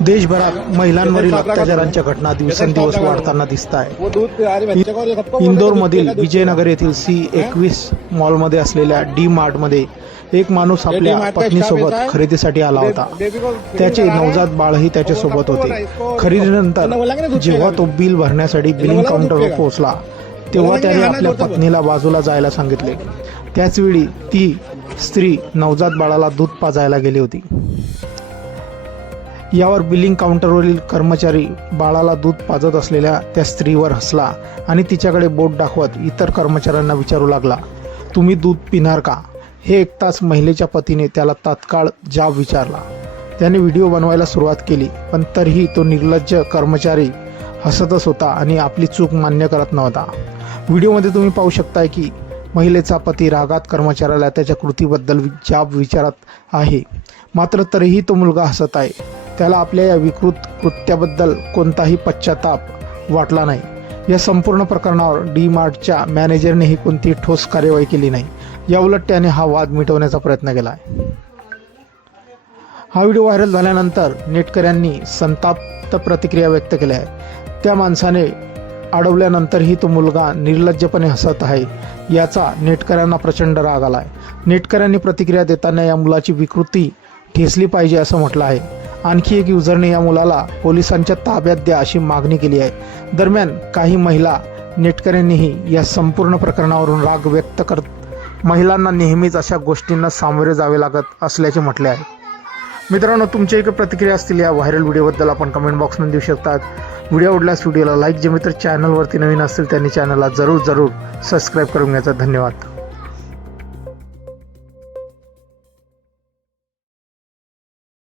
देशभरात महिलांवरील अत्याचारांच्या घटना दिवसेंदिवस वाढताना दिसत आहे। इंदोरमधील विजयनगर येथील C21 मॉलमध्ये असलेल्या डी मार्टमध्ये एक माणूस आपल्या पत्नीसोबत खरेदीसाठी आला होता। त्याचे नवजात बाळही त्याच्यासोबत होते। खरेदीनंतर जेव्हा तो बिल भरण्यासाठी बिलिंग काउंटरवर पोहोचला तेव्हा त्याने आपल्या पत्नीला बाजूला जायला सांगितले। त्याचवेळी ती स्त्री नवजात बाळाला दूध पाजायला गेली होती। यावर बिलिंग काउंटरवरील कर्मचारी बाळाला दूध पाजत असलेल्या त्या स्त्रीवर हसला आणि तिच्याकडे बोट दाखवत इतर कर्मचाऱ्यांना विचारू लागला, तुम्ही दूध पिणार का? हे ऐकताच महिलेच्या पतीने त्याला तात्काळ जाब विचारला। त्याने व्हिडिओ बनवायला सुरुवात केली, पण तरीही तो निर्लज्ज कर्मचारी हसतच होता आणि आपली चूक मान्य करत नव्हता। व्हिडिओमध्ये तुम्ही पाहू शकताय की महिलेचा पती रागात कर्मचाऱ्याला त्याच्या कृतीबद्दल जाब विचारत आहे, मात्र तरीही तो मुलगा हसत आहे। त्याला आपल्या या विकृत कृत्याबद्दल कोणताही पश्चाताप वाटला नाही। या संपूर्ण प्रकरणावर डी मार्टच्या मॅनेजरनेही कोणतीही ठोस कार्यवाही केली नाही। याउलट त्याने हा वाद मिटवण्याचा प्रयत्न केला आहे। हा व्हिडिओ व्हायरल झाल्यानंतर नेटकऱ्यांनी संताप्त प्रतिक्रिया व्यक्त केल्या आहे। त्या माणसाने अडवल्यानंतरही तो मुलगा निर्लज्जपणे हसत आहे याचा नेटकऱ्यांना प्रचंड राग आला आहे। नेटकऱ्यांनी प्रतिक्रिया देताना या मुलाची विकृती ठेचली पाहिजे असं म्हटलं आहे। आणखी एक युजरने या मुलाला पोलिसांच्या ताब्यात द्या अशी मागणी केली आहे। दरम्यान काही महिला नेटकऱ्यांनीही या संपूर्ण प्रकरणावरून राग व्यक्त करत महिलांना नेहमीच अशा गोष्टींना सामोरे जावे लागत असल्याचे म्हटले आहे। मित्रांनो, तुमच्या एक प्रतिक्रिया असतील या व्हायरल व्हिडिओबद्दल आपण कमेंट बॉक्समध्ये देऊ शकतात। व्हिडिओ आवडल्यास व्हिडिओला लाईक, जे मित्र चॅनलवरती नवीन असतील त्यांनी चॅनलला जरूर सबस्क्राईब करून घ्यायचा। धन्यवाद।